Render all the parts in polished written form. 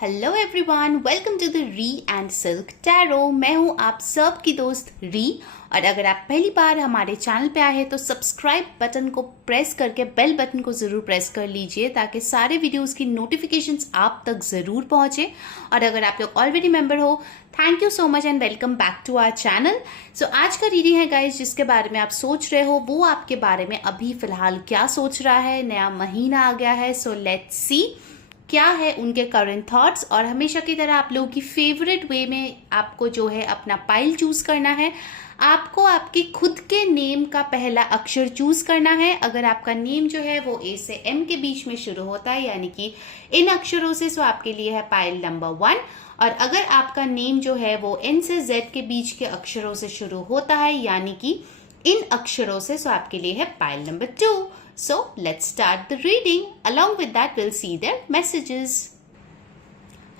Hello everyone, welcome to the re and silk tarot. मैं हूं आप सब की दोस्त री। और अगर आप पहली बार हमारे चैनल पे आए हैं तो सब्सक्राइब बटन को प्रेस करके बेल बटन को ज़रूर प्रेस कर लीजिए ताकि सारे वीडियोस की नोटिफिकेशंस आप तक ज़रूर पहुंचे। और अगर आप लोग ऑलरेडी मेंबर हो, thank you so much and welcome back to our channel. So आज का रीडिंग है गाइज, जिसके बारे में आप सोच रहे हो वो आपके बारे में अभी फिलहाल क्या सोच रहा है। नया महीना आ गया है, सो लेट्स सी क्या है उनके करंट थॉट्स। और हमेशा की तरह आप लोगों की फेवरेट वे में आपको जो है अपना पाइल चूज करना है। आपको आपके खुद के नेम का पहला अक्षर चूज करना है। अगर आपका नेम जो है वो ए से एम के बीच में शुरू होता है, यानी कि इन अक्षरों से, सो आपके लिए है पाइल नंबर 1। और अगर आपका नेम जो है वो एन से जेड के बीच के अक्षरों से शुरू होता है, यानी कि इन अक्षरों से, सो आपके लिए है pile number 2। So let's start the reading. Along with that, we'll see their messages.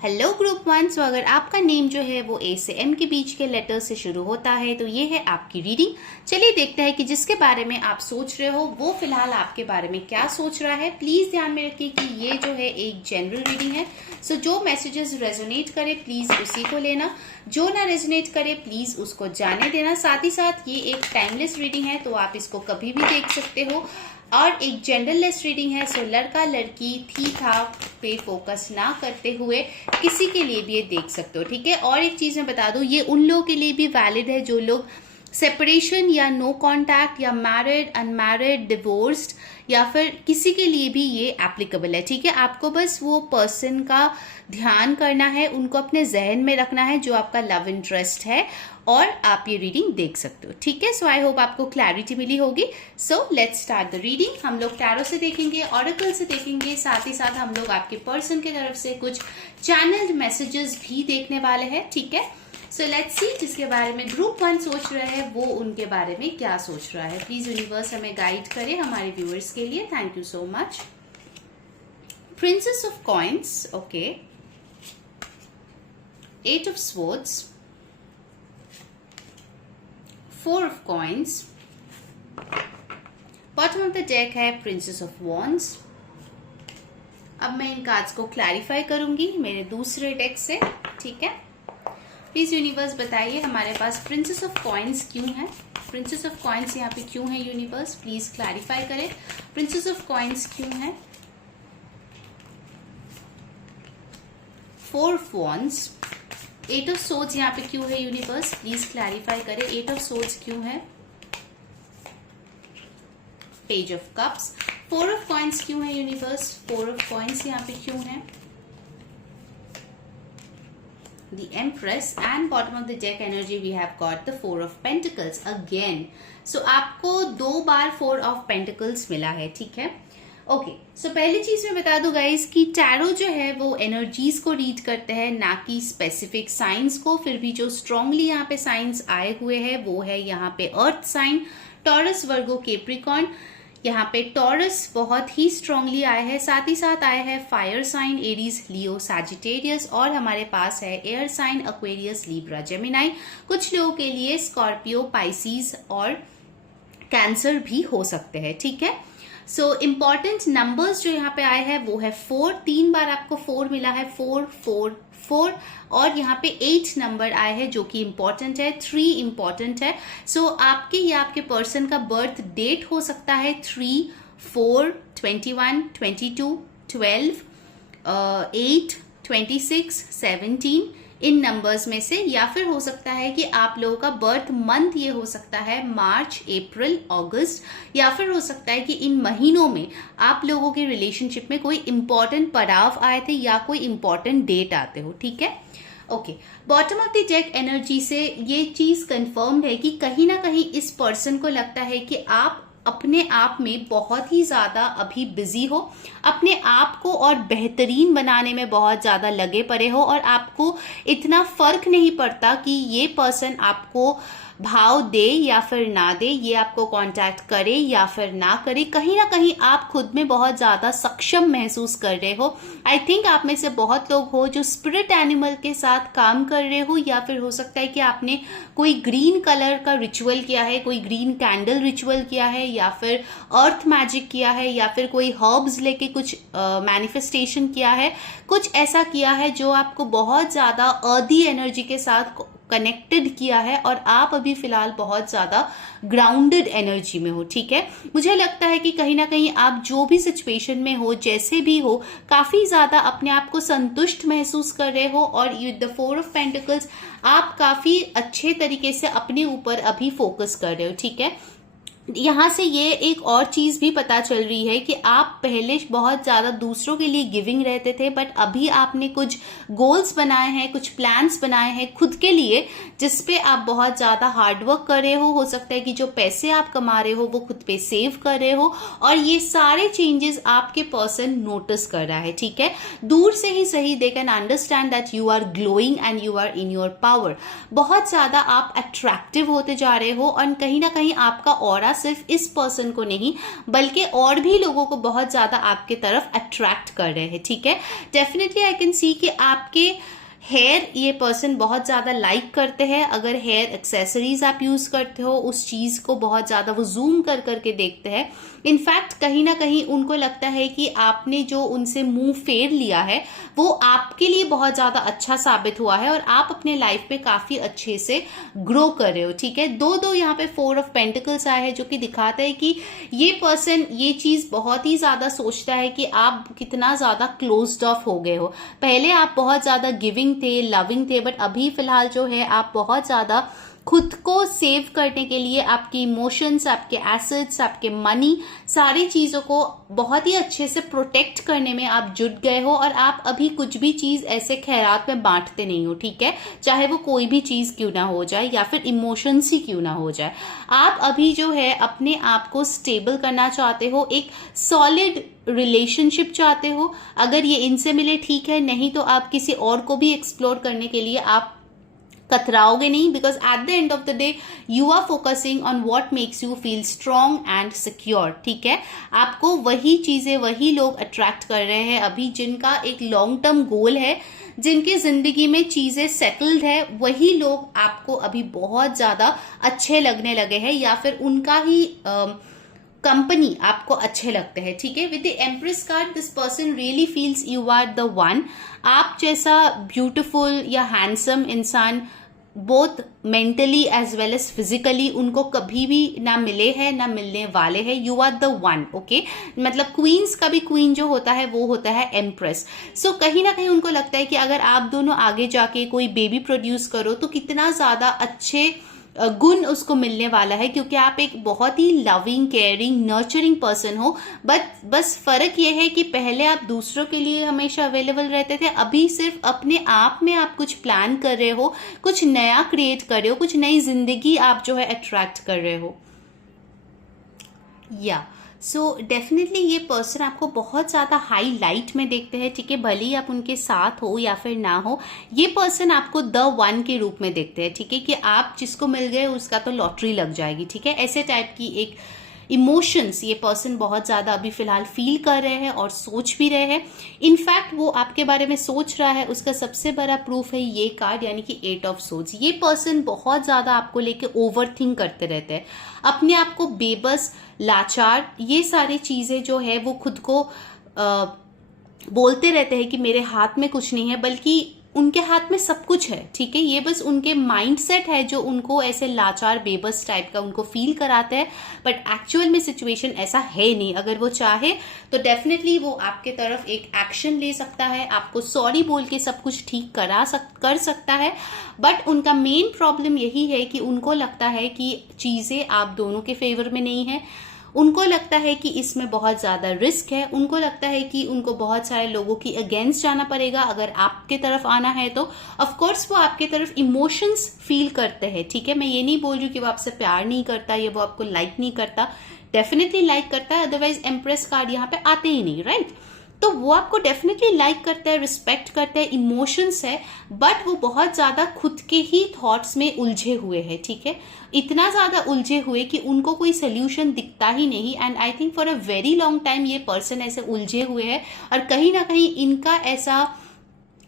Hello group 1। सो अगर आपका नेम जो है वो ए से एम के बीच के लेटर से शुरू होता है तो ये है आपकी रीडिंग। चलिए देखते हैं कि जिसके बारे में आप सोच रहे हो वो फिलहाल आपके बारे में क्या सोच रहा है। प्लीज ध्यान में रखिए कि ये जो है एक जनरल रीडिंग है। सो जो मैसेजेस रेजोनेट करे प्लीज उसी को लेना, जो ना रेजोनेट करे प्लीज उसको जाने देना। साथ ही साथ ये एक टाइमलेस रीडिंग है तो आप इसको कभी भी देख सकते हो। और एक जेंडरलेस रीडिंग है, सो लड़का लड़की थी था पे फोकस ना करते हुए किसी के लिए भी ये देख सकते हो, ठीक है। और एक चीज मैं बता दूं, ये उन लोगों के लिए भी वैलिड है जो लोग सेपरेशन या नो कांटेक्ट या मैरिड, अनमैरिड, डिवोर्स्ड या फिर किसी के लिए भी ये एप्लीकेबल है, ठीक है। आपको बस वो पर्सन का ध्यान करना है, उनको अपने जहन में रखना है जो आपका लव इंटरेस्ट है, और आप ये रीडिंग देख सकते हो, ठीक है। सो आई होप आपको क्लैरिटी मिली होगी। सो लेट्स स्टार्ट द रीडिंग। हम लोग टैरो से देखेंगे, ऑरेकल से देखेंगे, साथ ही साथ हम लोग आपके पर्सन की तरफ से कुछ चैनल्ड मैसेजेस भी देखने वाले हैं, ठीक है। सो लेट्स सी जिसके बारे में ग्रुप 1 सोच रहे हैं वो उनके बारे में क्या सोच रहा है। प्लीज यूनिवर्स हमें गाइड करे हमारे व्यूअर्स के लिए। Thank you so much. Princess of coins, okay. 8 of swords, 4 of coins, bottom of the deck है प्रिंसेस ऑफ वॉन्ड्स। अब मैं इन कार्ड्स को क्लैरिफाई करूंगी मेरे दूसरे डेक से, ठीक है। प्लीज यूनिवर्स बताइए हमारे पास प्रिंसेस ऑफ कॉइन्स क्यों है। प्रिंसेस ऑफ कॉइन्स यहाँ पे क्यों है यूनिवर्स, प्लीज क्लैरिफाई करें। प्रिंसेस ऑफ कॉइन्स क्यों है। 4 ऑफ वॉन्ड्स, 8 ऑफ सोर्ड्स यहाँ पे क्यों है यूनिवर्स, प्लीज क्लैरिफाई करें। 8 ऑफ सोर्ड्स क्यों है। Page of cups, 4 of coins क्यों है यूनिवर्स, 4 ऑफ कॉइन्स यहाँ पे क्यों है। The Empress and bottom of the deck energy we have got the 4 of Pentacles again. So आपको 2 बार 4 of Pentacles मिला है, ठीक है। ओके, सो पहली चीज मैं बता दूं गाइस कि टैरो जो है वो एनर्जीज को रीड करते हैं, ना कि स्पेसिफिक साइंस को। फिर भी जो स्ट्रांगली यहाँ पे साइंस आए हुए हैं वो है यहाँ पे अर्थ साइन, टॉरस, वर्गो, कैप्रिकॉर्न। यहाँ पे टॉरस बहुत ही स्ट्रांगली आया है, साथ ही साथ आया है fire sign, Aries, Leo, Sagittarius, और हमारे पास है air sign, Aquarius, Libra, Gemini. कुछ लोगों के लिए स्कॉर्पियो, पाइसीज और कैंसर भी हो सकते हैं, ठीक है। सो इम्पॉर्टेंट नंबर्स जो यहाँ पे आए हैं वो है 4, 3 बार आपको 4 मिला है, 4 4 4। और यहाँ पे 8 नंबर आए हैं जो कि इम्पॉर्टेंट है, 3 इम्पॉर्टेंट है। सो आपके या आपके पर्सन का बर्थ डेट हो सकता है 3, 4, 21, 22, 12, 8, 26, 17 इन नंबर्स में से, या फिर हो सकता है कि आप लोगों का बर्थ मंथ ये हो सकता है मार्च, अप्रैल, अगस्त, या फिर हो सकता है कि इन महीनों में आप लोगों के रिलेशनशिप में कोई इंपॉर्टेंट पड़ाव आए थे या कोई इंपॉर्टेंट डेट आते हो, ठीक है। Okay, bottom of the deck energy से ये चीज कंफर्म्ड है कि कहीं ना कहीं इस पर्सन को लगता है कि आप अपने आप में बहुत ही ज्यादा अभी बिजी हो, अपने आप को और बेहतरीन बनाने में बहुत ज्यादा लगे पड़े हो, और आपको इतना फर्क नहीं पड़ता कि ये पर्सन आपको भाव दे या फिर ना दे, ये आपको कांटेक्ट करे या फिर ना करे, कहीं ना कहीं आप खुद में बहुत ज़्यादा सक्षम महसूस कर रहे हो। आई थिंक आप में से बहुत लोग हो जो स्पिरिट एनिमल के साथ काम कर रहे हो, या फिर हो सकता है कि आपने कोई ग्रीन कलर का रिचुअल किया है, कोई ग्रीन कैंडल रिचुअल किया है, या फिर अर्थ मैजिक किया है, या फिर कोई हर्ब्स लेके कुछ मैनिफेस्टेशन किया है, कुछ ऐसा किया है जो आपको बहुत ज़्यादा अर्दी एनर्जी के साथ कनेक्टेड किया है, और आप अभी फिलहाल बहुत ज़्यादा ग्राउंडेड एनर्जी में हो। ठीक है, मुझे लगता है कि कहीं ना कहीं आप जो भी सिचुएशन में हो, जैसे भी हो, काफ़ी ज़्यादा अपने आप को संतुष्ट महसूस कर रहे हो, और द 4 ऑफ पेंटिकल्स आप काफ़ी अच्छे तरीके से अपने ऊपर अभी फोकस कर रहे हो। ठीक है, यहाँ से ये एक और चीज़ भी पता चल रही है कि आप पहले बहुत ज़्यादा दूसरों के लिए गिविंग रहते थे, बट अभी आपने कुछ गोल्स बनाए हैं, कुछ प्लान्स बनाए हैं खुद के लिए, जिस पे आप बहुत ज़्यादा हार्डवर्क कर रहे हो सकता है कि जो पैसे आप कमा रहे हो वो खुद पे सेव कर रहे हो, और ये सारे चेंजेस आपके पर्सन नोटिस कर रहा है। ठीक है, दूर से ही सही they can understand that you are glowing and you are in your power. बहुत ज़्यादा आप अट्रैक्टिव होते जा रहे हो, और कहीं ना कहीं आपका ऑरा सिर्फ इस पर्सन को नहीं बल्कि और भी लोगों को बहुत ज्यादा आपके तरफ अट्रैक्ट कर रहे हैं। ठीक है, डेफिनेटली आई कैन सी कि आपके हेयर ये पर्सन बहुत ज़्यादा लाइक करते हैं। अगर हेयर एक्सेसरीज आप यूज़ करते हो, उस चीज़ को बहुत ज़्यादा वो जूम कर करके देखते हैं। इनफैक्ट कहीं ना कहीं उनको लगता है कि आपने जो उनसे मुंह फेर लिया है वो आपके लिए बहुत ज़्यादा अच्छा साबित हुआ है, और आप अपने लाइफ में काफ़ी अच्छे से ग्रो कर रहे हो। ठीक है, दो यहाँ पे 4 ऑफ पेंटिकल्स आए हैं, जो कि दिखाता है कि ये पर्सन ये चीज़ बहुत ही ज़्यादा सोचता है कि आप कितना ज़्यादा क्लोज्ड ऑफ हो गए हो। पहले आप बहुत ज़्यादा गिविंग थे, लविंग थे, बट अभी फिलहाल जो है आप बहुत ज़्यादा खुद को सेव करने के लिए आपके इमोशंस, आपके एसेट्स, आपके मनी, सारी चीज़ों को बहुत ही अच्छे से प्रोटेक्ट करने में आप जुट गए हो, और आप अभी कुछ भी चीज़ ऐसे खैरात में बांटते नहीं हो। ठीक है, चाहे वो कोई भी चीज़ क्यों ना हो जाए या फिर इमोशंस ही क्यों ना हो जाए, आप अभी जो है अपने आप को स्टेबल करना चाहते हो, एक सॉलिड रिलेशनशिप चाहते हो। अगर ये इनसे मिले ठीक है, नहीं तो आप किसी और को भी एक्सप्लोर करने के लिए आप कतराओगे नहीं, because at the end of the day you are focusing on what makes you feel strong and secure. ठीक है, आपको वही चीजें, वही लोग अट्रैक्ट कर रहे हैं अभी जिनका एक लॉन्ग टर्म गोल है, जिनकी जिंदगी में चीजें सेटल्ड है, वही लोग आपको अभी बहुत ज्यादा अच्छे लगने लगे हैं, या फिर उनका ही कंपनी आपको अच्छे लगते हैं। ठीक है, with the Empress card this person really feels you are the one. आप जैसा ब्यूटीफुल या हैंडसम इंसान both mentally as well as physically उनको कभी भी ना मिले हैं, ना मिलने वाले हैं। You are the one. Okay, मतलब क्वींस का भी क्वीन जो होता है वो होता है एम्प्रेस। सो कहीं ना कहीं उनको लगता है कि अगर आप दोनों आगे जाके कोई बेबी प्रोड्यूस करो तो कितना ज्यादा अच्छे गुण उसको मिलने वाला है, क्योंकि आप एक बहुत ही लविंग, केयरिंग, नर्चरिंग पर्सन हो। बस फर्क ये है कि पहले आप दूसरों के लिए हमेशा अवेलेबल रहते थे, अभी सिर्फ अपने आप में आप कुछ प्लान कर रहे हो, कुछ नया क्रिएट कर रहे हो, कुछ नई जिंदगी आप जो है अट्रैक्ट कर रहे हो। या सो डेफिनेटली ये पर्सन आपको बहुत ज़्यादा हाई लाइट में देखते हैं। ठीक है, भले ही आप उनके साथ हो या फिर ना हो, ये पर्सन आपको द वन के रूप में देखते हैं। ठीक है, कि आप जिसको मिल गए उसका तो लॉटरी लग जाएगी। ठीक है, ऐसे टाइप की एक इमोशंस ये पर्सन बहुत ज़्यादा अभी फिलहाल फील कर रहे हैं और सोच भी रहे हैं। इनफैक्ट वो आपके बारे में सोच रहा है, उसका सबसे बड़ा प्रूफ है ये कार्ड, यानी कि 8 ऑफ सोर्ड्स। ये पर्सन बहुत ज़्यादा आपको लेके ओवरथिंक करते रहते हैं, अपने आप को बेबस, लाचार, ये सारी चीज़ें जो है वो खुद को बोलते रहते हैं कि मेरे हाथ में कुछ नहीं है, बल्कि उनके हाथ में सब कुछ है। ठीक है, ये बस उनके माइंडसेट है जो उनको ऐसे लाचार, बेबस टाइप का उनको फील कराते हैं, बट एक्चुअल में सिचुएशन ऐसा है नहीं। अगर वो चाहे तो डेफिनेटली वो आपके तरफ एक एक्शन ले सकता है, आपको सॉरी बोल के सब कुछ ठीक कर सकता है, बट उनका मेन प्रॉब्लम यही है कि उनको लगता है कि चीज़ें आप दोनों के फेवर में नहीं है। उनको लगता है कि इसमें बहुत ज़्यादा रिस्क है, उनको लगता है कि उनको बहुत सारे लोगों की अगेंस्ट जाना पड़ेगा अगर आपके तरफ आना है तो। ऑफ कोर्स वो आपके तरफ इमोशंस फील करते हैं। ठीक है, मैं ये नहीं बोल रही हूँ कि वो आपसे प्यार नहीं करता या वो आपको लाइक नहीं करता, डेफिनेटली लाइक करता है, अदरवाइज एम्प्रेस कार्ड यहाँ पे आते ही नहीं, राइट। तो वो आपको डेफिनेटली लाइक करता है, रिस्पेक्ट करता है, इमोशंस है, बट वो बहुत ज़्यादा खुद के ही थॉट्स में उलझे हुए हैं, ठीक है। इतना ज़्यादा उलझे हुए कि उनको कोई सोल्यूशन दिखता ही नहीं। And I think for a very long time ये पर्सन ऐसे उलझे हुए हैं और कहीं ना कहीं इनका ऐसा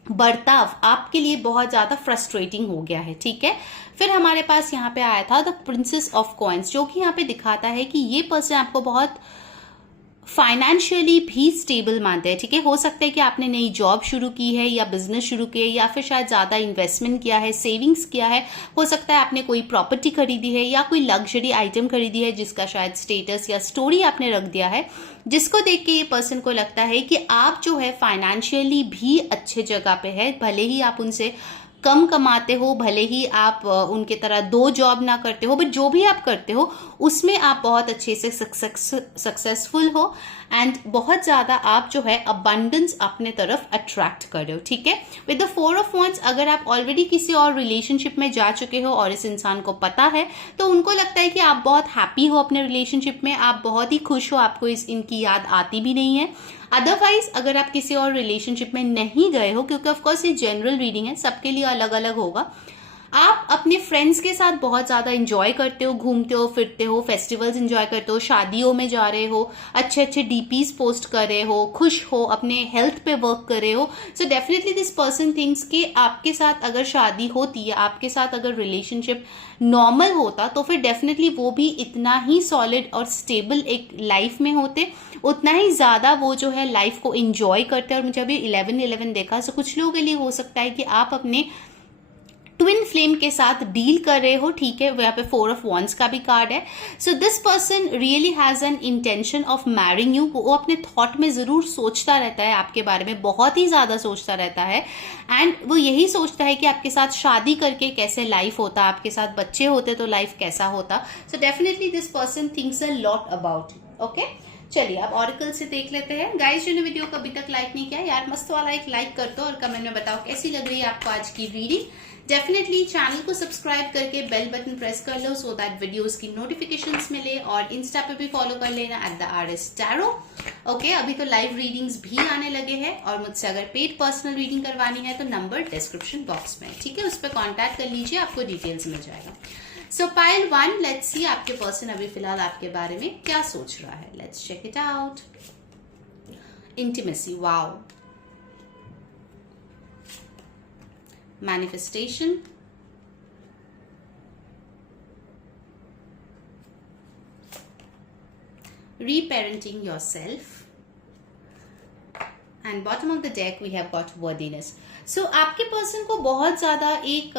बर्ताव आपके लिए बहुत ज़्यादा फ्रस्ट्रेटिंग हो गया है, ठीक है। फिर हमारे पास यहाँ पे आया था द प्रिंसेस ऑफ कॉइन्स, जो कि यहाँ पे दिखाता है कि ये पर्सन आपको बहुत फाइनेंशियली भी स्टेबल मानते हैं, ठीक है। हो सकता है कि आपने नई जॉब शुरू की है या बिजनेस शुरू किया है या फिर शायद ज़्यादा इन्वेस्टमेंट किया है, सेविंग्स किया है। हो सकता है आपने कोई प्रॉपर्टी खरीदी है या कोई लग्जरी आइटम खरीदी है जिसका शायद स्टेटस या स्टोरी आपने रख दिया है, जिसको देख के ये पर्सन को लगता है कि आप जो है फाइनेंशियली भी अच्छे जगह पे है। भले ही आप उनसे कम कमाते हो, भले ही आप उनके तरह 2 जॉब ना करते हो, बट जो भी आप करते हो उसमें आप बहुत अच्छे से सक्सेसफुल हो एंड बहुत ज़्यादा आप जो है अबंडेंस अपने तरफ अट्रैक्ट कर रहे हो, ठीक है। विद द 4 ऑफ वांड्स, अगर आप ऑलरेडी किसी और रिलेशनशिप में जा चुके हो और इस इंसान को पता है, तो उनको लगता है कि आप बहुत हैप्पी हो अपने रिलेशनशिप में, आप बहुत ही खुश हो, आपको इनकी याद आती भी नहीं है। अदरवाइज अगर आप किसी और रिलेशनशिप में नहीं गए हो, क्योंकि ऑफकोर्स ये जनरल रीडिंग है, सबके लिए अलग अलग होगा, आप अपने फ्रेंड्स के साथ बहुत ज़्यादा इंजॉय करते हो, घूमते हो, फिरते हो, फेस्टिवल्स इंजॉय करते हो, शादियों में जा रहे हो, अच्छे अच्छे डीपीज पोस्ट कर रहे हो, खुश हो, अपने हेल्थ पे वर्क कर रहे हो। So definitely this person thinks कि आपके साथ अगर शादी होती है, आपके साथ अगर रिलेशनशिप नॉर्मल होता, तो फिर डेफिनेटली वो भी इतना ही सॉलिड और स्टेबल एक लाइफ में होते, उतना ही ज़्यादा वो जो है लाइफ को इंजॉय करते हैं। और मुझे अभी 11-11 देखा, सो कुछ लोगों के लिए हो सकता है कि आप अपने ट्विन फ्लेम के साथ डील कर रहे हो, ठीक है। यहाँ पे 4 ऑफ वांड्स का भी कार्ड है। So this person really has an intention of marrying you. वो अपने थॉट में जरूर सोचता रहता है आपके बारे में, बहुत ही ज्यादा सोचता रहता है एंड वो यही सोचता है कि आपके साथ शादी करके कैसे लाइफ होता, आपके साथ बच्चे होते तो लाइफ कैसा होता। So definitely this person thinks a lot about you, okay. चलिए अब ऑरेकल से देख लेते हैं। गाइस जिन्होंने वीडियो को अभी तक लाइक नहीं किया, यार मस्त वाला एक लाइक कर दो और कमेंट में बताओ कैसी लग रही है आपको आज की रीडिंग। डेफिनेटली चैनल को सब्सक्राइब करके बेल बटन प्रेस कर लो सो दैट वीडियोस की नोटिफिकेशंस मिले, और इंस्टा पे भी फॉलो कर लेना @RS Tarot, ओके। अभी तो लाइव रीडिंग्स भी आने लगे हैं और मुझसे अगर पेड पर्सनल रीडिंग करवानी है तो नंबर डिस्क्रिप्शन बॉक्स में, ठीक है, उस पर कॉन्टैक्ट कर लीजिए, आपको डिटेल्स मिल जाएगा। सो पाइल 1, लेट्स सी आपके पर्सन अभी फिलहाल आपके बारे में क्या सोच रहा है। Let's check it out. Intimacy, wow. Manifestation, reparenting yourself, and bottom of the deck we have got worthiness. So आपके पर्सन को बहुत ज्यादा एक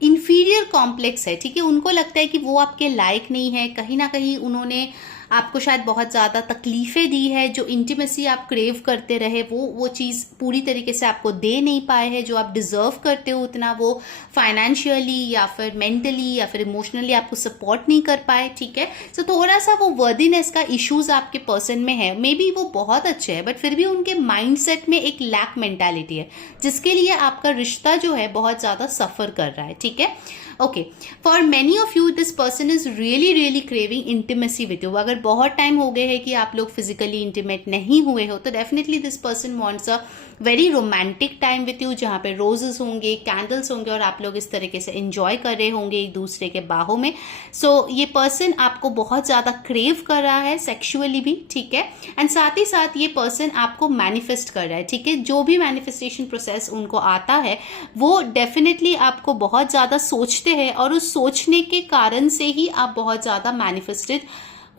इंफीरियर कॉम्प्लेक्स है, ठीक है। उनको लगता है कि वो आपके लायक नहीं है, कहीं ना कहीं उन्होंने आपको शायद बहुत ज़्यादा तकलीफ़ें दी है। जो इंटीमेसी आप क्रेव करते रहे वो चीज़ पूरी तरीके से आपको दे नहीं पाए हैं जो आप डिज़र्व करते हो उतना, वो फाइनेंशियली या फिर मेंटली या फिर इमोशनली आपको सपोर्ट नहीं कर पाए, ठीक है। तो थोड़ा सा वो वर्दीनेस का इश्यूज आपके पर्सन में है। मे बी वो बहुत अच्छे हैं बट फिर भी उनके माइंडसेट में एक लैक मेंटालिटी है जिसके लिए आपका रिश्ता जो है बहुत ज़्यादा सफ़र कर रहा है, ठीक है। Okay, for many of you this person is really craving intimacy with you. अगर बहुत टाइम हो गए हैं कि आप लोग फिजिकली इंटीमेट नहीं हुए हो तो definitely this person wants a very romantic time with you, जहाँ पे रोजेस होंगे, कैंडल्स होंगे और आप लोग इस तरीके से एंजॉय कर रहे होंगे एक दूसरे के बाहों में। सो ये पर्सन आपको बहुत ज़्यादा क्रेव कर रहा है सेक्सुअली भी, ठीक है। एंड साथ ही साथ ये पर्सन आपको मैनिफेस्ट कर रहा है, ठीक है। जो भी मैनिफेस्टेशन प्रोसेस उनको आता है वो डेफिनेटली आपको बहुत ज़्यादा सोचते हैं और उस सोचने के कारण से ही आप बहुत ज़्यादा मैनिफेस्टेड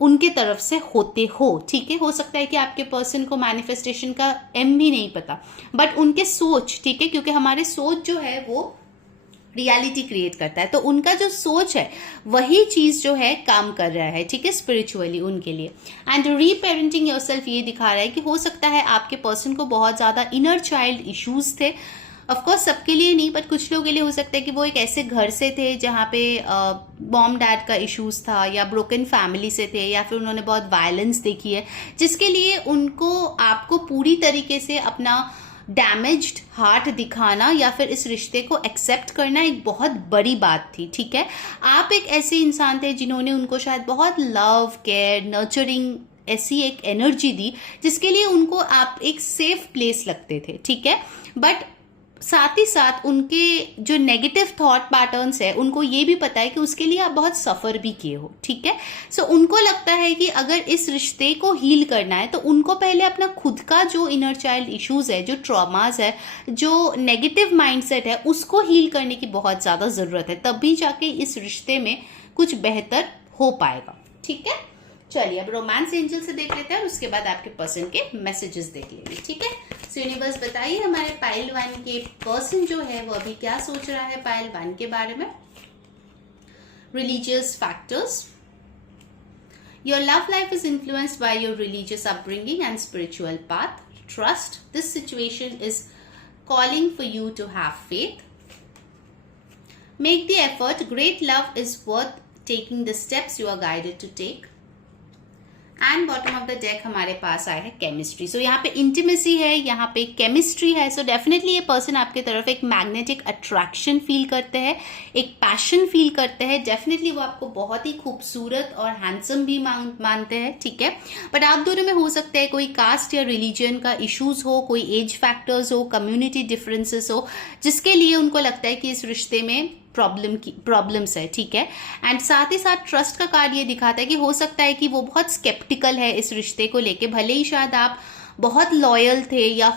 उनके तरफ से होते हो, ठीक है। हो सकता है कि आपके पर्सन को मैनिफेस्टेशन का एम भी नहीं पता बट उनके सोच, ठीक है, क्योंकि हमारे सोच जो है वो रियलिटी क्रिएट करता है, तो उनका जो सोच है वही चीज जो है काम कर रहा है, ठीक है, स्पिरिचुअली उनके लिए। एंड रीपेरेंटिंग योरसेल्फ ये दिखा रहा है कि हो सकता है आपके पर्सन को बहुत ज्यादा इनर चाइल्ड इश्यूज थे। ऑफकोर्स सबके लिए नहीं बट कुछ लोगों के लिए हो सकता है कि वो एक ऐसे घर से थे जहाँ पे मॉम डैड का इश्यूज था या ब्रोकन फैमिली से थे या फिर उन्होंने बहुत वायलेंस देखी है जिसके लिए उनको आपको पूरी तरीके से अपना डैमेज्ड हार्ट दिखाना या फिर इस रिश्ते को एक्सेप्ट करना एक बहुत बड़ी बात थी, ठीक है। आप एक ऐसे इंसान थे जिन्होंने उनको शायद बहुत लव, केयर, नर्चरिंग ऐसी एक एनर्जी दी जिसके लिए उनको आप एक सेफ प्लेस लगते थे, ठीक है। बट साथ ही साथ उनके जो नेगेटिव थॉट पैटर्न्स है उनको ये भी पता है कि उसके लिए आप बहुत सफ़र भी किए हो, ठीक है। सो उनको लगता है कि अगर इस रिश्ते को हील करना है तो उनको पहले अपना खुद का जो इनर चाइल्ड इश्यूज है, जो ट्रॉमाज है, जो नेगेटिव माइंडसेट है, उसको हील करने की बहुत ज़्यादा ज़रूरत है, तभी जाके इस रिश्ते में कुछ बेहतर हो पाएगा, ठीक है। चलिए अब रोमांस एंजल से देख लेते हैं और उसके बाद आपके पर्सन के मैसेजेस देख लेंगे, ठीक है। सो यूनिवर्स बताइए हमारे पाइल 1 के पर्सन जो है वो अभी क्या सोच रहा है पाइल 1 के बारे में। Religious factors, your love life is influenced by your religious upbringing and spiritual path. Trust, this situation is calling for you to have faith. Make the effort, great love is worth taking the steps you are guided to take. And bottom of the deck हमारे पास आया है chemistry. सो यहाँ पे intimacy है, यहाँ पे chemistry है। सो डेफिनेटली ये पर्सन आपके तरफ एक मैग्नेटिक अट्रैक्शन फील करते हैं, एक पैशन फील करते हैं। डेफिनेटली वो आपको बहुत ही खूबसूरत और हैंडसम भी मानते हैं, ठीक है। बट आप दोनों में हो सकता है कोई कास्ट या रिलीजन का इश्यूज हो, कोई एज फैक्टर्स हो, कम्युनिटी डिफरेंसेस हो, जिसके लिए उनको लगता है कि इस रिश्ते में प्रॉब्लम्स है, ठीक है। एंड साथ ही साथ ट्रस्ट का कार्ड ये दिखाता है कि हो सकता है कि वो बहुत स्केप्टिकल है इस रिश्ते को लेके, भले ही शायद आप बहुत लॉयल थे या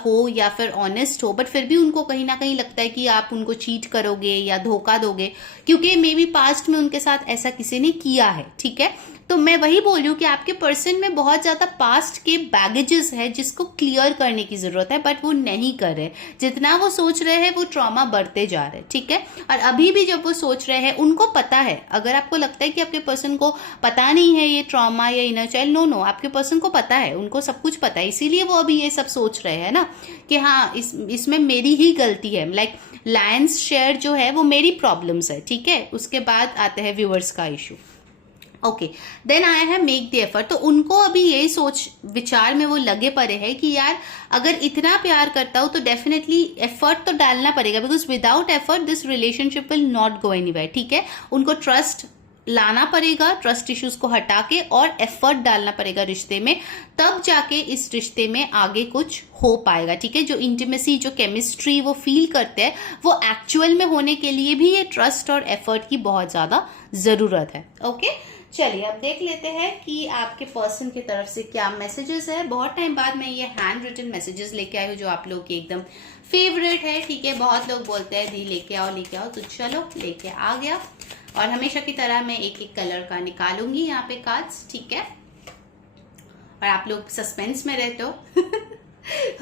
फिर ऑनेस्ट हो, बट फिर भी उनको कहीं ना कहीं लगता है कि आप उनको चीट करोगे या धोखा दोगे, क्योंकि मे बी पास्ट में उनके साथ ऐसा किसी ने किया है, ठीक है। तो मैं वही बोल रही हूँ कि आपके पर्सन में बहुत ज्यादा पास्ट के बैगेजेस है जिसको क्लियर करने की जरूरत है, बट वो नहीं कर रहे। जितना वो सोच रहे हैं वो ट्रॉमा बढ़ते जा रहे हैं, ठीक है। और अभी भी जब वो सोच रहे हैं उनको पता है, अगर आपको लगता है कि आपके पर्सन को पता नहीं है ये ट्रॉमा या इनर चाइल्ड, नो, आपके पर्सन को पता है, उनको सब कुछ पता है, इसीलिए वो अभी ये सब सोच रहे हैं ना कि हाँ इसमें मेरी ही गलती है। लाइक लायंस शेयर जो है वो मेरी प्रॉब्लम्स है, ठीक है। उसके बाद आते हैं व्यूअर्स का इशू। ओके, देन आया है मेक द एफर्ट। तो उनको अभी यही सोच विचार में वो लगे पड़े हैं कि यार अगर इतना प्यार करता हूं तो डेफिनेटली एफर्ट तो डालना पड़ेगा, because without effort this relationship will not go anywhere, ठीक है। उनको ट्रस्ट लाना पड़ेगा, ट्रस्ट इश्यूज को हटा के, और एफर्ट डालना पड़ेगा रिश्ते में, तब जाके इस रिश्ते में आगे कुछ हो पाएगा, ठीक है। जो इंटीमेसी, जो केमिस्ट्री वो फील करते हैं, वो एक्चुअल में होने के लिए भी ये ट्रस्ट और एफर्ट की बहुत ज्यादा जरूरत है। ओके, चलिए अब देख लेते हैं कि आपके पर्सन की तरफ से क्या मैसेजेस है। बहुत टाइम बाद मैं ये हैंड रिटन मैसेजेस लेके आई हूँ जो आप लोग की एकदम फेवरेट है, ठीक है। बहुत लोग बोलते हैं दी लेके आओ, तो चलो लेके आ गया। और हमेशा की तरह मैं एक एक कलर का निकालूंगी यहाँ पे कार्ड्स, ठीक है। और आप लोग सस्पेंस में रहते हो।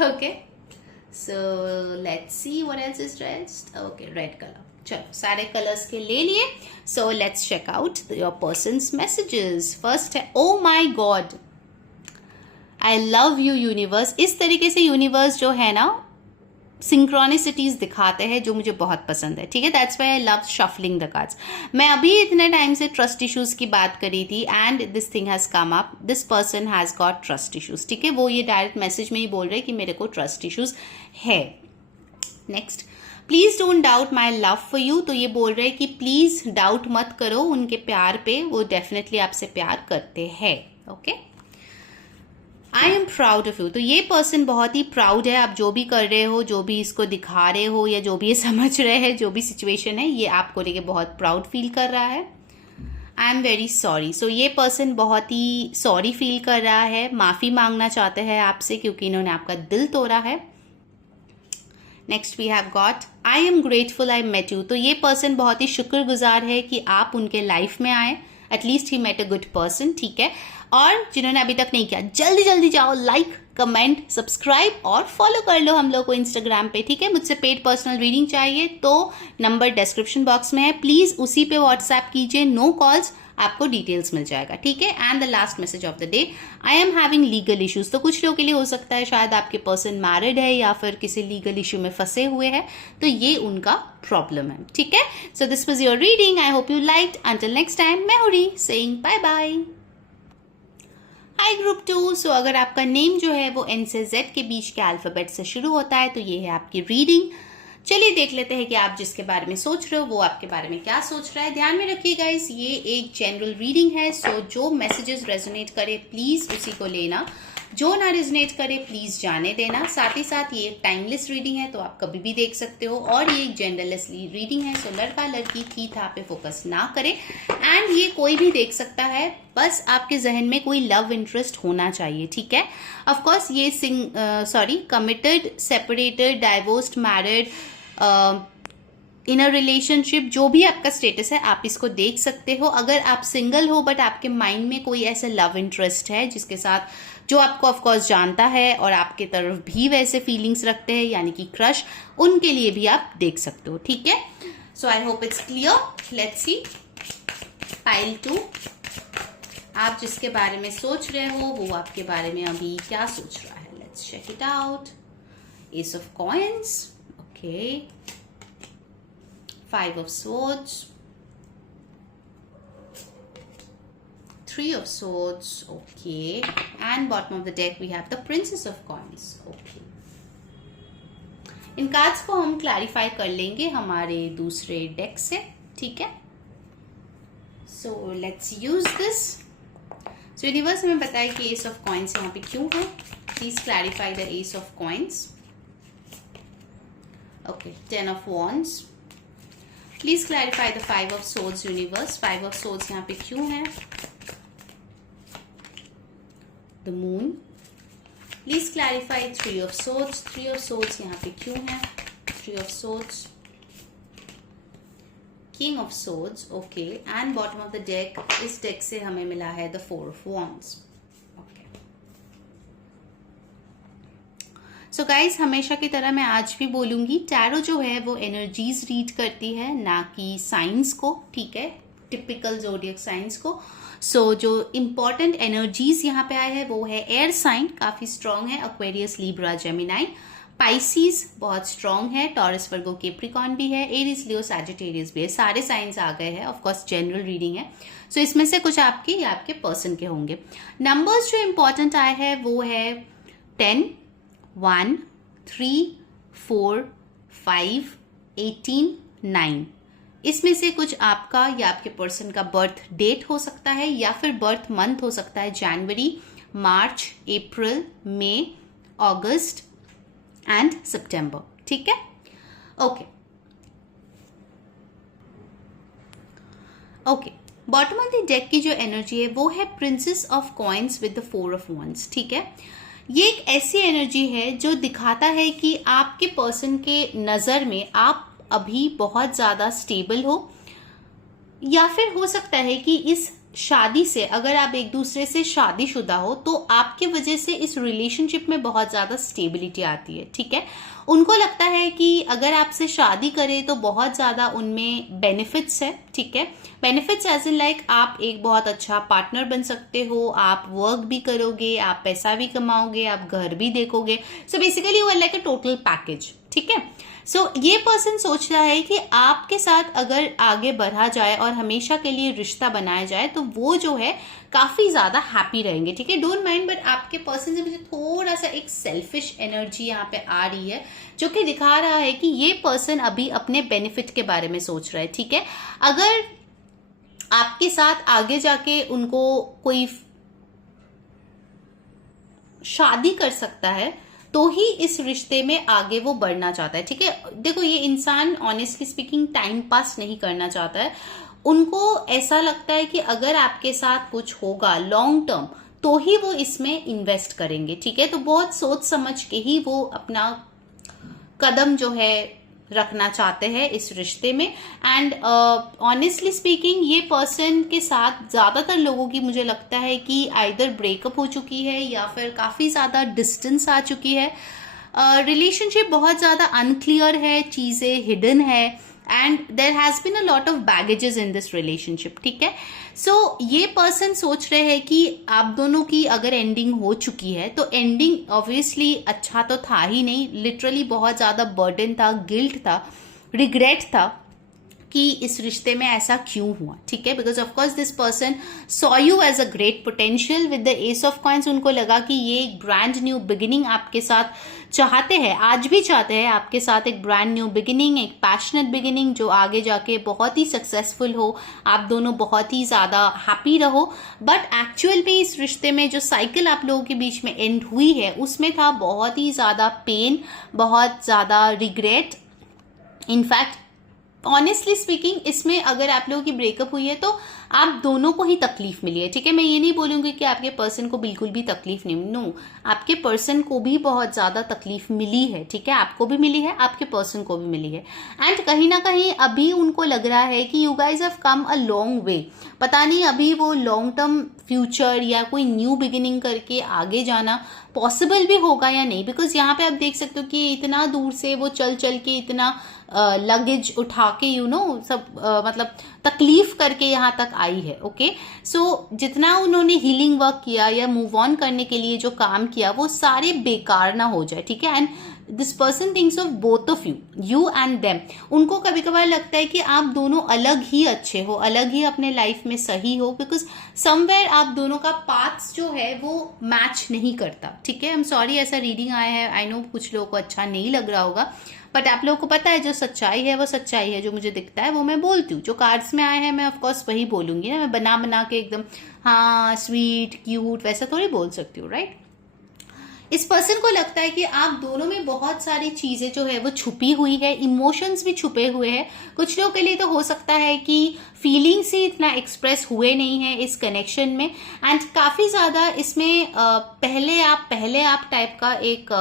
Okay, so let's see what else is dressed. Okay, red colour. चलो सारे कलर्स के ले लिए। So let's check out your persons messages. First है, oh my god, I love you universe. इस तरीके से यूनिवर्स जो है ना सिंक्रोनिसिटीज दिखाते हैं जो मुझे बहुत पसंद है, ठीक है। That's why I love shuffling the cards. मैं अभी इतने टाइम से ट्रस्ट इश्यूज की बात करी थी and this thing has come up, this person has got trust issues, ठीक है। वो ये डायरेक्ट मैसेज में ही बोल रहे हैं कि मेरे को ट्रस्ट इश्यूज है। Next, please don't doubt my love for you. तो ये बोल रहे हैं कि प्लीज डाउट मत करो उनके प्यार पे, वो डेफिनेटली आपसे प्यार करते हैं। Okay, I am proud of you. तो ये पर्सन बहुत ही प्राउड है, आप जो भी कर रहे हो, जो भी इसको दिखा रहे हो या जो भी ये समझ रहे हैं, जो भी सिचुएशन है, ये आपको लेके बहुत प्राउड फील कर रहा है। I am very sorry. So ये पर्सन बहुत ही सॉरी फील कर रहा है, माफी मांगना चाहते हैं आपसे क्योंकि इन्होंने आपका दिल तोड़ा है। Next we have got I am grateful I met you. तो ये पर्सन बहुत ही शुक्रगुजार है कि आप उनके लाइफ में आए, at least he met a good person, ठीक है। और जिन्होंने अभी तक नहीं किया, जल्दी जल्दी जाओ, लाइक, कमेंट, सब्सक्राइब और फॉलो कर लो हम लोग को इंस्टाग्राम पे, ठीक है। मुझसे पेड पर्सनल रीडिंग चाहिए तो नंबर डिस्क्रिप्शन बॉक्स में है, प्लीज उसी पे व्हाट्सएप कीजिए, नो कॉल्स, आपको डिटेल्स मिल जाएगा, ठीक है। And the last message of the day, I am having legal issues. तो कुछ लोगों के लिए हो सकता है शायद आपके पर्सन मैरिड है या फिर किसी लीगल इशू में फंसे हुए हैं, तो ये उनका प्रॉब्लम है, ठीक है। So this was your reading, I hope you liked. Until next time, मैं हूँ री सेइंग बाय बाय। हाय ग्रुप 2। सो अगर आपका नेम जो है वो N से Z के बीच के अल्फाबेट से शुरू होता है तो ये है आपकी रीडिंग। चलिए देख लेते हैं कि आप जिसके बारे में सोच रहे हो वो आपके बारे में क्या सोच रहा है। ध्यान में रखिए गाइस, ये एक जनरल रीडिंग है, सो जो मैसेजेस रेजोनेट करे प्लीज उसी को लेना, जो ना रेजोनेट करे प्लीज जाने देना। साथ ही साथ ये एक टाइमलेस रीडिंग है, तो आप कभी भी देख सकते हो, और ये एक जेंडरलेस रीडिंग है, सो लड़का लड़की थी था पे फोकस ना करें। एंड ये कोई भी देख सकता है, बस आपके जहन में कोई लव इंटरेस्ट होना चाहिए, ठीक है। ऑफ कोर्स ये committed, separated, divorced, married, in a relationship, जो भी आपका स्टेटस है आप इसको देख सकते हो। अगर आप सिंगल हो बट आपके माइंड में कोई ऐसा लव इंटरेस्ट है जिसके साथ, जो आपको ऑफ कोर्स जानता है और आपके तरफ भी वैसे फीलिंग्स रखते हैं, यानी कि क्रश, उनके लिए भी आप देख सकते हो, ठीक है। So I hope it's clear. Let's see pile 2। आप जिसके बारे में सोच रहे हो वो आपके बारे में अभी क्या सोच रहा है। Let's check it out. Ace of coins, okay, 5 of swords, 3 of swords, okay, and bottom of the deck we have the Princess of Coins, okay. In cards को हम क्लैरिफाई कर लेंगे हमारे दूसरे डेक से, ठीक है। So let's use this. So universe हमें बताए कि एस ऑफ कॉइन्स यहाँ पे क्यों है। Please clarify the ace of coins. Okay, 10 of wands। Please clarify the 5 of swords universe. 5 of swords यहाँ पे क्यों है। The moon. Please clarify 3 of swords। 3 of swords यहाँ पे क्यों है। 3 of swords। King of swords, okay, and bottom of the deck, इस deck से हमें मिला है the 4 of wands। So guys, हमेशा की तरह मैं आज भी बोलूंगी, टैरो जो है वो एनर्जीज रीड करती है, ना कि साइंस को, ठीक है, टिपिकल ज़ोडिएक साइंस को। सो जो इम्पॉर्टेंट एनर्जीज यहाँ पे आए हैं वो है एयर साइन, काफी स्ट्रांग है, एक्वेरियस, लिब्रा, जेमिनाई। पाइसिस बहुत स्ट्रांग है, टॉरस, वर्गो, कैप्रिकॉर्न भी है, एरीज, लियो, सैजिटेरियस भी है, सारे साइंस आ गए हैं। ऑफ कोर्स जनरल रीडिंग है, सो इसमें से कुछ आपके या आपके पर्सन के होंगे। नंबर्स जो इम्पोर्टेंट आए हैं वो है 10, 1, 3, 4, 5, 18, 9। इसमें से कुछ आपका या आपके पर्सन का बर्थ डेट हो सकता है, या फिर बर्थ मंथ हो सकता है, जनवरी, मार्च, अप्रैल, मई, अगस्त एंड सितंबर, ठीक है। Okay okay, bottom of the deck की जो एनर्जी है वो है princess of coins with the 4 of wands, ठीक है। ये एक ऐसी एनर्जी है जो दिखाता है कि आपके पर्सन के नज़र में आप अभी बहुत ज़्यादा स्टेबल हो, या फिर हो सकता है कि इस शादी से, अगर आप एक दूसरे से शादीशुदा हो तो आपके वजह से इस रिलेशनशिप में बहुत ज़्यादा स्टेबिलिटी आती है, ठीक है। उनको लगता है कि अगर आपसे शादी करें तो बहुत ज़्यादा उनमें बेनिफिट्स है, ठीक है। बेनिफिट्स एज इन लाइक आप एक बहुत अच्छा पार्टनर बन सकते हो, आप वर्क भी करोगे, आप पैसा भी कमाओगे, आप घर भी देखोगे। So basically you are like a total package, ठीक है। सो ये पर्सन सोच रहा है कि आपके साथ अगर आगे बढ़ा जाए और हमेशा के लिए रिश्ता बनाया जाए तो वो जो है काफी ज्यादा हैप्पी रहेंगे, ठीक है। डोंट माइंड, बट आपके पर्सन से मुझे थोड़ा सा एक सेल्फिश एनर्जी यहाँ पे आ रही है, जो कि दिखा रहा है कि ये पर्सन अभी अपने बेनिफिट के बारे में सोच रहा है, ठीक है। अगर आपके साथ आगे जाके उनको कोई शादी कर सकता है तो ही इस रिश्ते में आगे वो बढ़ना चाहता है, ठीक है। देखो, ये इंसान ऑनेस्टली स्पीकिंग टाइम पास नहीं करना चाहता है। उनको ऐसा लगता है कि अगर आपके साथ कुछ होगा लॉन्ग टर्म तो ही वो इसमें इन्वेस्ट करेंगे, ठीक है। तो बहुत सोच समझ के ही वो अपना कदम जो है रखना चाहते हैं इस रिश्ते में। एंड ऑनेस्टली स्पीकिंग ये पर्सन के साथ ज्यादातर लोगों की मुझे लगता है कि आइदर ब्रेकअप हो चुकी है या फिर काफी ज्यादा डिस्टेंस आ चुकी है। रिलेशनशिप बहुत ज्यादा अनक्लियर है, चीजें हिडन है, and there has been a lot of baggages in this relationship, ठीक है। सो ये पर्सन सोच रहे हैं कि आप दोनों की अगर एंडिंग हो चुकी है तो एंडिंग ऑब्वियसली अच्छा तो था ही नहीं, लिटरली बहुत ज्यादा बर्डन था, गिल्ट था, रिग्रेट था। कि इस रिश्ते में ऐसा क्यों हुआ, ठीक है। Because of course this person saw you as a great potential with the ace of coins. उनको लगा कि ये एक ब्रांड न्यू बिगिनिंग आपके साथ चाहते हैं, आज भी चाहते हैं आपके साथ एक ब्रांड न्यू बिगिनिंग, एक पैशनेट बिगिनिंग जो आगे जाके बहुत ही सक्सेसफुल हो, आप दोनों बहुत ही ज्यादा हैप्पी रहो। बट एक्चुअल में इस रिश्ते में जो साइकिल आप लोगों के बीच में एंड हुई है उसमें था बहुत ही ज्यादा पेन, बहुत ज्यादा रिग्रेट। इनफैक्ट ऑनेस्टली स्पीकिंग, इसमें अगर आप लोगों की ब्रेकअप हुई है तो आप दोनों को ही तकलीफ मिली है, ठीक है। मैं ये नहीं बोलूंगी कि आपके पर्सन को बिल्कुल भी तकलीफ नहीं, नो, आपके पर्सन को भी बहुत ज्यादा तकलीफ मिली है, ठीक है। आपको भी मिली है, आपके पर्सन को भी मिली है। एंड कहीं ना कहीं अभी उनको लग रहा है कि you guys have come a long way. पता नहीं अभी वो लॉन्ग टर्म फ्यूचर या कोई न्यू बिगिनिंग करके आगे जाना पॉसिबल भी होगा या नहीं। बिकॉज यहाँ पे आप देख सकते हो कि इतना दूर से वो चल चल के इतना लगेज उठा के सब मतलब तकलीफ करके यहाँ तक आई है, ओके। सो जितना उन्होंने हीलिंग वर्क किया या मूव ऑन करने के लिए जो काम किया वो सारे बेकार ना हो जाए, ठीक है। And this person thinks of both of you and them. उनको कभी कभार लगता है कि आप दोनों अलग ही अच्छे हो, अलग ही अपने लाइफ में सही हो, बिकॉज समवेयर आप दोनों का पाथ्स जो है वो मैच नहीं करता, ठीक है। आई एम सॉरी, ऐसा रीडिंग आया है, आई नो कुछ लोगों को अच्छा नहीं लग रहा होगा, बट आप लोगों को पता है जो सच्चाई है वो सच्चाई है, जो मुझे दिखता है वो मैं बोलती हूँ। जो कार्ड्स में आए हैं मैं ऑफकोर्स वही बोलूंगी ना, मैं बना बना के एकदम हाँ स्वीट क्यूट वैसा थोड़ी बोल सकती हूँ, राइट। इस पर्सन को लगता है कि आप दोनों में बहुत सारी चीजें जो है वो छुपी हुई है, इमोशंस भी छुपे हुए हैं। कुछ लोगों के लिए तो हो सकता है कि फीलिंग्स ही इतना एक्सप्रेस हुए नहीं है इस कनेक्शन में। एंड काफी ज्यादा इसमें पहले आप टाइप का एक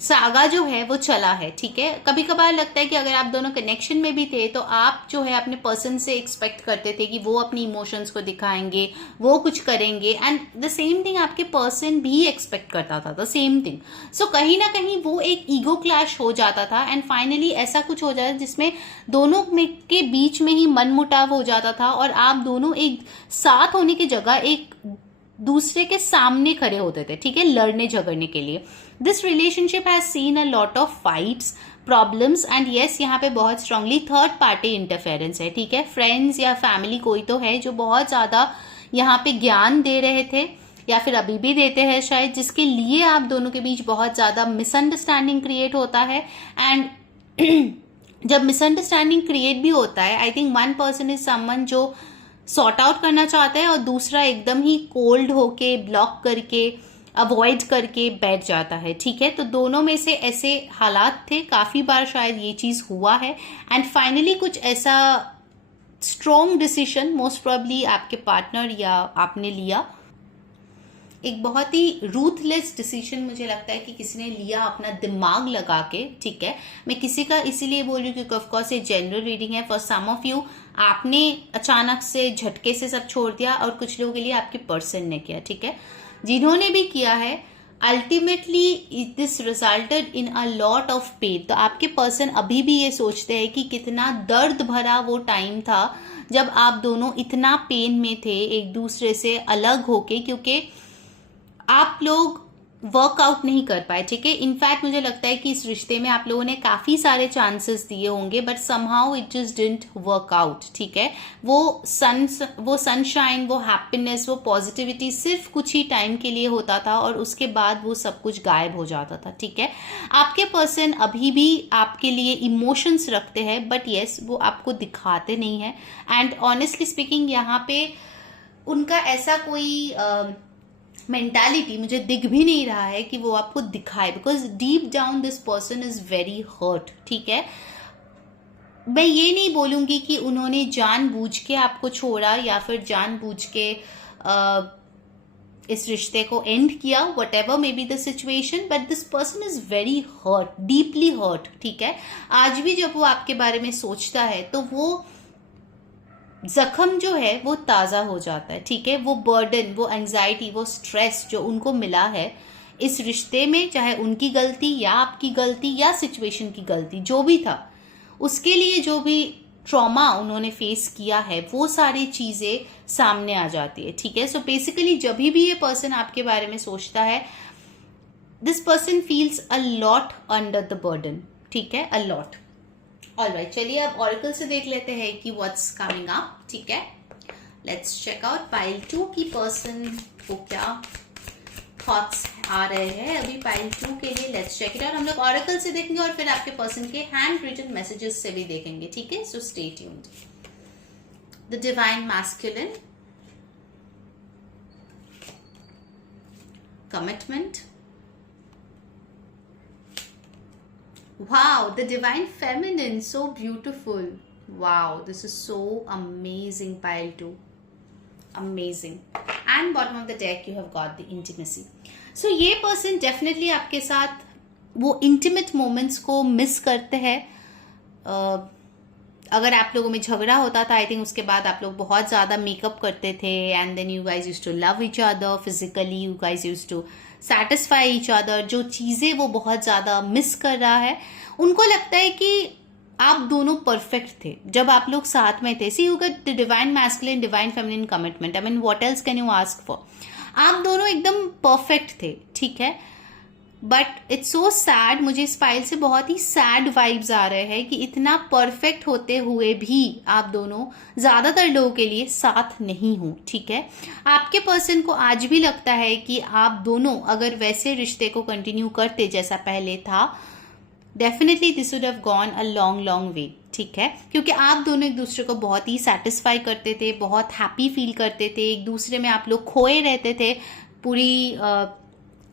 सागा जो है वो चला है, ठीक है। कभी कभार लगता है कि अगर आप दोनों कनेक्शन में भी थे तो आप जो है अपने पर्सन से एक्सपेक्ट करते थे कि वो अपनी इमोशंस को दिखाएंगे, वो कुछ करेंगे, एंड द सेम थिंग आपके पर्सन भी एक्सपेक्ट करता था, द सेम थिंग। सो कहीं ना कहीं वो एक ईगो क्लैश हो जाता था एंड फाइनली ऐसा कुछ हो जाता जिसमें दोनों के बीच में ही मनमुटाव हो जाता था और आप दोनों एक साथ होने की जगह एक दूसरे के सामने खड़े होते थे, ठीक है, लड़ने झगड़ने के लिए। This relationship has seen a lot of fights, problems and yes यहाँ पे बहुत स्ट्रांगली थर्ड पार्टी इंटरफेरेंस है, ठीक है। फ्रेंड्स या फैमिली कोई तो है जो बहुत ज्यादा यहाँ पे ज्ञान दे रहे थे या फिर अभी भी देते हैं शायद, जिसके लिए आप दोनों के बीच बहुत ज्यादा मिसअंडरस्टैंडिंग क्रिएट होता है। एंड जब मिसअंडरस्टैंडिंग क्रिएट भी होता है, I think one person is someone जो सॉर्ट आउट करना चाहता है और दूसरा एकदम ही कोल्ड होके ब्लॉक करके अवॉइड करके बैठ जाता है, ठीक है। तो दोनों में से ऐसे हालात थे, काफी बार शायद ये चीज हुआ है एंड फाइनली कुछ ऐसा स्ट्रॉन्ग डिसीजन मोस्ट प्रोबेबली आपके पार्टनर या आपने लिया, एक बहुत ही रूथलेस डिसीजन मुझे लगता है कि किसी ने लिया अपना दिमाग लगा के, ठीक है। मैं किसी का इसीलिए बोल रही हूँ क्योंकि ऑफकोर्स ये जनरल रीडिंग है। फॉर सम ऑफ यू आपने अचानक से झटके से सब छोड़ दिया और कुछ लोगों के लिए आपके पर्सन ने किया, ठीक है। जिन्होंने भी किया है ultimately this resulted in a lot of pain. तो आपके पर्सन अभी भी ये सोचते हैं कि कितना दर्द भरा वो टाइम था जब आप दोनों इतना पेन में थे एक दूसरे से अलग होके, क्योंकि आप लोग वर्कआउट नहीं कर पाए, ठीक है। इनफैक्ट मुझे लगता है कि इस रिश्ते में आप लोगों ने काफी सारे चांसेस दिए होंगे but somehow it just didn't work out, ठीक है। वो सनशाइन, वो हैप्पीनेस, वो पॉजिटिविटी सिर्फ कुछ ही टाइम के लिए होता था और उसके बाद वो सब कुछ गायब हो जाता था, ठीक है। आपके पर्सन अभी भी आपके लिए इमोशंस रखते हैं बट यस वो आपको दिखाते नहीं है। एंड ऑनेस्टली स्पीकिंग यहाँ पे उनका ऐसा कोई मेंटालिटी मुझे दिख भी नहीं रहा है कि वो आपको दिखाए, because deep down this person is very hurt, ठीक है। मैं ये नहीं बोलूंगी कि उन्होंने जानबूझ के आपको छोड़ा या फिर जानबूझ के इस रिश्ते को एंड किया, whatever may be the situation, but this person is very hurt, deeply hurt, ठीक है। आज भी जब वो आपके बारे में सोचता है तो वो जख्म जो है वो ताजा हो जाता है, ठीक है। वो बर्डन, वो एंजाइटी, वो स्ट्रेस जो उनको मिला है इस रिश्ते में, चाहे उनकी गलती या आपकी गलती या सिचुएशन की गलती जो भी था, उसके लिए जो भी ट्रॉमा उन्होंने फेस किया है वो सारी चीजें सामने आ जाती है, ठीक है। सो बेसिकली जब भी ये पर्सन आपके बारे में सोचता है, this person feels a lot under the burden, ठीक है, अ लॉट। ऑलराइट, चलिए अब ऑरेकल से देख लेते हैं कि व्हाट्स कमिंग अप. ठीक है, लेट्स चेक आउट पाइल 2 की पर्सन को क्या थॉट्स आ रहे हैं अभी पाइल 2 के लिए. Let's check it out. हम लोग ऑरेकल से देखेंगे और फिर आपके पर्सन के हैंड रिटन मैसेजेस से भी देखेंगे. ठीक है, so stay tuned. The divine masculine, commitment. Wow, the divine feminine, so beautiful. Wow, this is so amazing. Pile 2, amazing. And bottom of the deck you have got the intimacy. So ये person definitely आपके साथ वो intimate moments को miss करते हैं. अगर आप लोगों में झगड़ा होता था, आई थिंक उसके बाद आप लोग बहुत ज़्यादा मेकअप करते थे and then you guys use to love each other physically, you guys use to satisfy each other. जो चीज़ें वो बहुत ज़्यादा मिस कर रहा है, उनको लगता है कि आप दोनों परफेक्ट थे जब आप लोग साथ में थे. See you get the divine masculine, divine feminine commitment. I mean what else can you ask for. आप दोनों एकदम परफेक्ट थे. ठीक है, बट इट्स सो सैड. मुझे इस फाइल से बहुत ही सैड वाइब्स आ रहे हैं कि इतना परफेक्ट होते हुए भी आप दोनों ज़्यादातर लोगों के लिए साथ नहीं हो. ठीक है, आपके पर्सन को आज भी लगता है कि आप दोनों अगर वैसे रिश्ते को कंटिन्यू करते जैसा पहले था, definitely this would have gone a long long way. ठीक है, क्योंकि आप दोनों एक दूसरे को बहुत ही सेटिस्फाई करते थे, बहुत हैप्पी फील करते थे, एक दूसरे में आप लोग खोए रहते थे. पूरी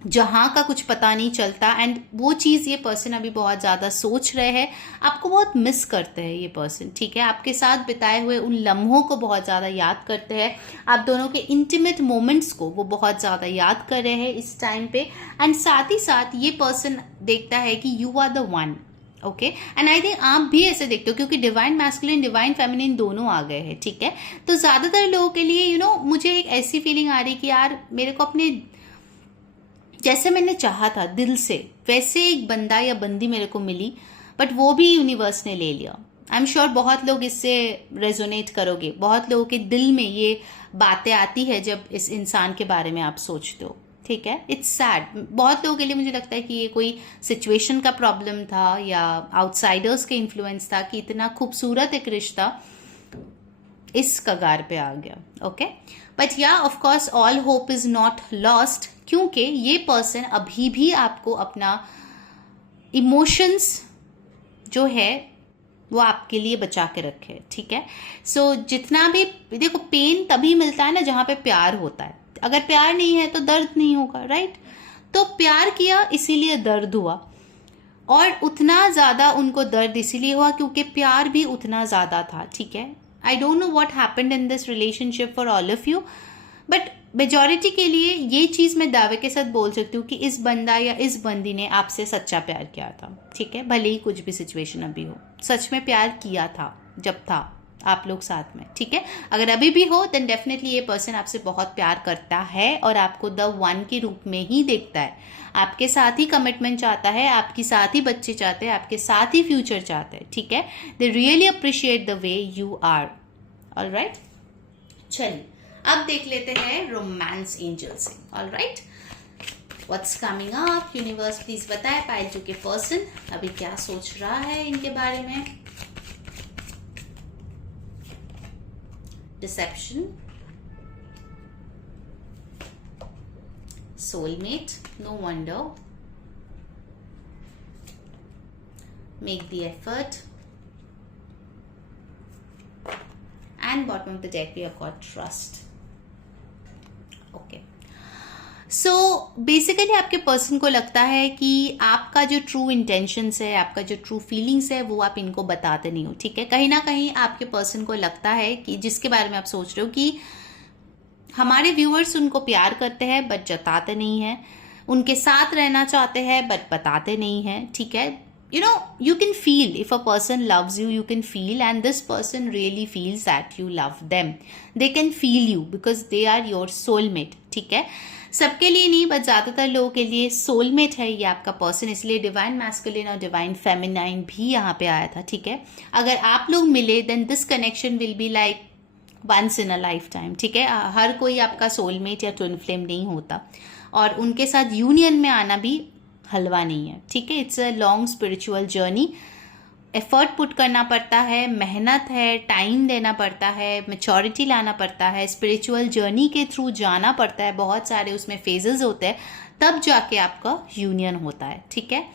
जहाँ का कुछ पता नहीं चलता. एंड वो चीज़ ये पर्सन अभी बहुत ज़्यादा सोच रहे हैं. आपको बहुत मिस करते हैं ये पर्सन. ठीक है, आपके साथ बिताए हुए उन लम्हों को बहुत ज़्यादा याद करते हैं. आप दोनों के इंटीमेट मोमेंट्स को वो बहुत ज़्यादा याद कर रहे हैं इस टाइम पे. एंड साथ ही साथ ये पर्सन देखता है कि you are the one. Okay, and I think आप भी ऐसे देखते हो क्योंकि डिवाइन मैस्कुलिन, डिवाइन फेमिनिन दोनों आ गए हैं. ठीक है, तो ज़्यादातर लोगों के लिए मुझे एक ऐसी फीलिंग आ रही कि यार मेरे को अपने जैसे मैंने चाहा था दिल से वैसे एक बंदा या बंदी मेरे को मिली, बट वो भी यूनिवर्स ने ले लिया. आई एम श्योर बहुत लोग इससे रेजोनेट करोगे. बहुत लोगों के दिल में ये बातें आती है जब इस इंसान के बारे में आप सोचते हो. ठीक है, इट्स सैड. बहुत लोगों के लिए मुझे लगता है कि ये कोई सिचुएशन का प्रॉब्लम था या आउटसाइडर्स के इन्फ्लुएंस था कि इतना खूबसूरत एक रिश्ता इस कगार पे आ गया. ओके, बट या of course all hope is not lost, क्योंकि ये पर्सन अभी भी आपको अपना इमोशंस जो है वो आपके लिए बचा के रखे. ठीक है, सो जितना भी देखो, पेन तभी मिलता है ना जहाँ पे प्यार होता है. अगर प्यार नहीं है तो दर्द नहीं होगा, राइट? तो प्यार किया इसीलिए दर्द हुआ, और उतना ज़्यादा उनको दर्द इसीलिए हुआ क्योंकि प्यार भी उतना ज़्यादा था. ठीक है, I don't know what happened in this relationship for all of you, but majority के लिए ये चीज़ मैं दावे के साथ बोल सकती हूँ कि इस बंदा या इस बंदी ने आपसे सच्चा प्यार किया था. ठीक है, भले ही कुछ भी सिचुएशन अभी हो, सच में प्यार किया था जब था आप लोग साथ में. ठीक है, अगर अभी भी हो देन डेफिनेटली ये पर्सन आपसे बहुत प्यार करता है और आपको द वन के रूप में ही देखता है. आपके साथ ही कमिटमेंट चाहता है, आपके साथ ही बच्चे चाहते हैं, आपके साथ ही फ्यूचर चाहते हैं. ठीक है, they really appreciate the way you are. Alright, चलिए अब देख लेते हैं रोमांस एंजल से. Alright, what's coming up universe, please बताए पाइल 2 के पर्सन अभी क्या सोच रहा है इनके बारे में. Deception, soulmate, no wonder, make the effort, and bottom of the deck we have got trust. Okay, so basically आपके पर्सन को लगता है कि आपका जो ट्रू इंटेंशंस है, आपका जो ट्रू फीलिंग्स है वो आप इनको बताते नहीं हो. ठीक है, कहीं ना कहीं आपके पर्सन को लगता है कि जिसके बारे में आप सोच रहे हो कि हमारे व्यूअर्स उनको प्यार करते हैं बट जताते नहीं हैं, उनके साथ रहना चाहते हैं बट बताते नहीं हैं. ठीक है, you can feel if a person loves you, you can feel, and this person really feels that you love them. They can feel you because they are your soulmate. ठीक है, सबके लिए नहीं बट ज़्यादातर लोगों के लिए सोलमेट है ये आपका पर्सन. इसलिए डिवाइन मैस्कुलिन और डिवाइन फेमिनाइन भी यहाँ पे आया था. ठीक है, अगर आप लोग मिले then this connection will be like once in a life time. ठीक है, हर कोई आपका सोलमेट या ट्विन फ्लेम नहीं होता, और उनके साथ यूनियन में आना भी हलवा नहीं है. ठीक है, it's a long spiritual journey. Effort put करना पड़ता है, मेहनत है, टाइम देना पड़ता है, मैच्योरिटी लाना पड़ता है, स्पिरिचुअल जर्नी के थ्रू जाना पड़ता है, बहुत सारे उसमें फेजेस होते हैं, तब जाके आपका यूनियन होता है, ठीक है।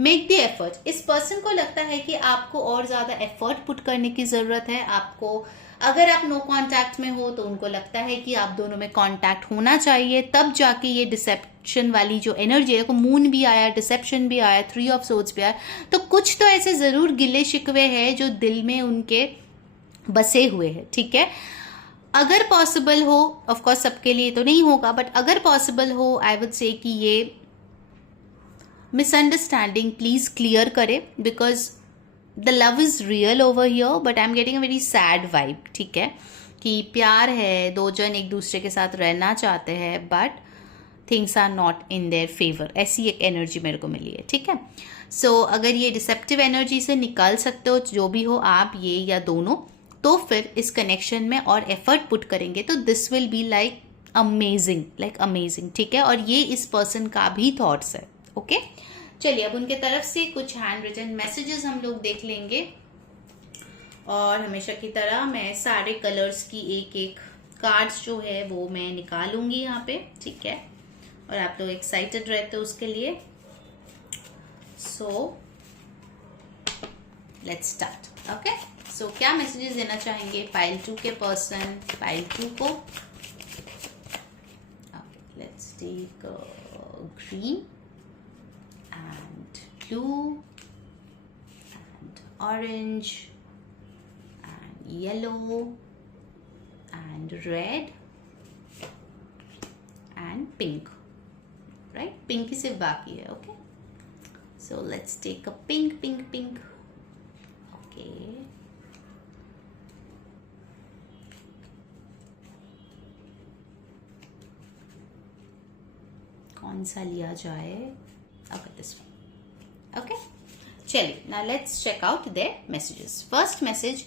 मेक द एफर्ट, इस पर्सन को लगता है कि आपको और ज़्यादा एफर्ट पुट करने की ज़रूरत है। आपको, अगर आप नो कांटेक्ट में हो तो उनको लगता है कि आप दोनों में कांटेक्ट होना चाहिए, तब जाके ये डिसेप्शन वाली जो एनर्जी है, को मून भी आया, डिसेप्शन भी आया, 3 ऑफ सोर्ड्स भी आया, तो कुछ तो ऐसे ज़रूर गिले शिकवे हैं जो दिल में उनके बसे हुए हैं, ठीक है। अगर पॉसिबल हो, ऑफ कोर्स सबके लिए तो नहीं होगा, बट अगर पॉसिबल हो, आई वुड से कि ये मिसअंडरस्टैंडिंग प्लीज क्लियर करे, because the love is real over here, but I am getting a very sad vibe, ठीक है, कि प्यार है, दो जन एक दूसरे के साथ रहना चाहते हैं, but things are not in their favour, ऐसी एक एनर्जी मेरे को मिली है, ठीक है। सो अगर ये डिसेप्टिव एनर्जी से निकाल सकते हो, जो भी हो आप, ये या दोनों, तो फिर इस कनेक्शन में और एफर्ट पुट करेंगे तो this will be like amazing, ठीक है। और ये इस पर्सन का भी थॉट्स है, ओके। चलिए अब उनके तरफ से कुछ हैंड रिटन मैसेजेस हम लोग देख लेंगे, और हमेशा की तरह मैं सारे कलर्स की एक एक कार्ड्स जो है वो मैं निकालूंगी यहाँ पे, ठीक है, और आप लोग एक्साइटेड रहते हो उसके लिए। So let's start, okay. So क्या मैसेजेस देना चाहेंगे पाइल 2 के पर्सन, पाइल 2 को? Let's take green and blue and orange and yellow and red and pink, right? Pink ही सिर्फ बाकी है, okay? So let's take a pink, okay. कौन सा लिया जाए? Okay, this one. Okay, chaliye, now let's check out their messages. First message,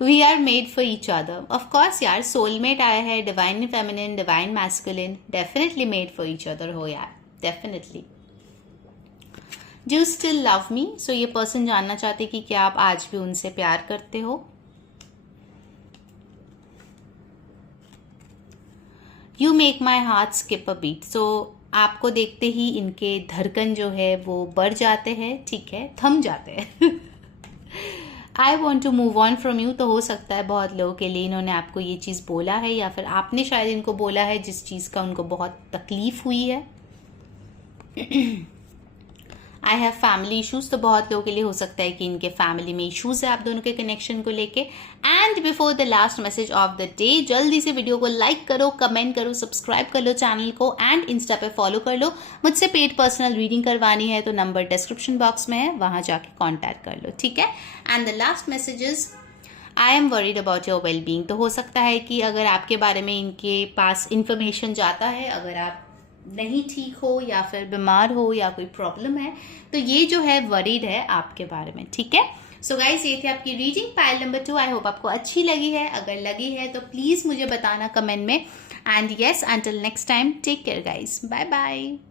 we are made for each other. Of course यार, soulmate आया है, divine feminine, divine masculine, definitely made for each other हो यार, definitely. Do you still love me? So ये person जानना चाहते कि क्या आप आज भी उनसे प्यार करते हो? You make my heart skip a beat. So आपको देखते ही इनके धड़कन जो है वो बढ़ जाते हैं, ठीक है, थम जाते हैं। I want to move on from you, तो हो सकता है बहुत लोगों के लिए इन्होंने आपको ये चीज़ बोला है, या फिर आपने शायद इनको बोला है जिस चीज़ का उनको बहुत तकलीफ हुई है। आई हैव फैमिली इशूज़, तो बहुत लोगों के लिए हो सकता है कि इनके फैमिली में इशूज़ है आप दोनों के कनेक्शन को लेके। And before the last message of the day, जल्दी से वीडियो को लाइक करो, कमेंट करो, सब्सक्राइब कर लो चैनल को, एंड इंस्टा पे फॉलो कर लो। मुझसे पेड पर्सनल रीडिंग करवानी है तो नंबर डिस्क्रिप्शन बॉक्स में है, वहाँ जाके कॉन्टैक्ट कर लो, ठीक है। And the last message is, I am worried about your well being, तो हो सकता है कि अगर आपके बारे में इनके पास इंफॉर्मेशन जाता है, अगर आप नहीं ठीक हो या फिर बीमार हो या कोई प्रॉब्लम है, तो ये जो है वरीड है आपके बारे में, ठीक है। सो गाइस, ये थी आपकी reading pile number 2। I hope आपको अच्छी लगी है, अगर लगी है तो प्लीज मुझे बताना कमेंट में। And yes, until next time, take care guys, bye bye.